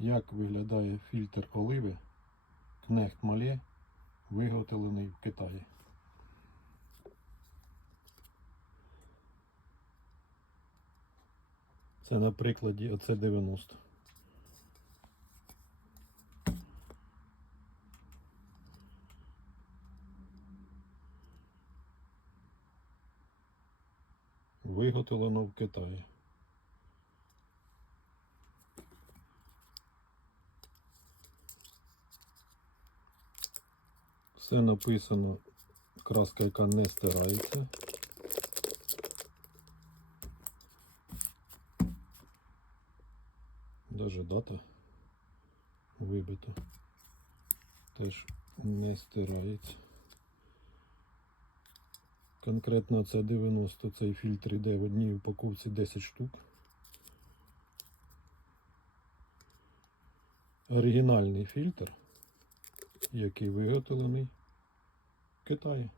Як виглядає фільтр оливи Кнехт Мале, виготовлений в Китаї. Це на прикладі ОЦ-90. Виготовлено в Китаї. Все написано, краска, яка не стирається. Даже дата вибита. Теж не стирається. Конкретно це 90 цей фільтр йде в одній упаковці 10 штук. Оригінальний фільтр, який виготовлений Китаї.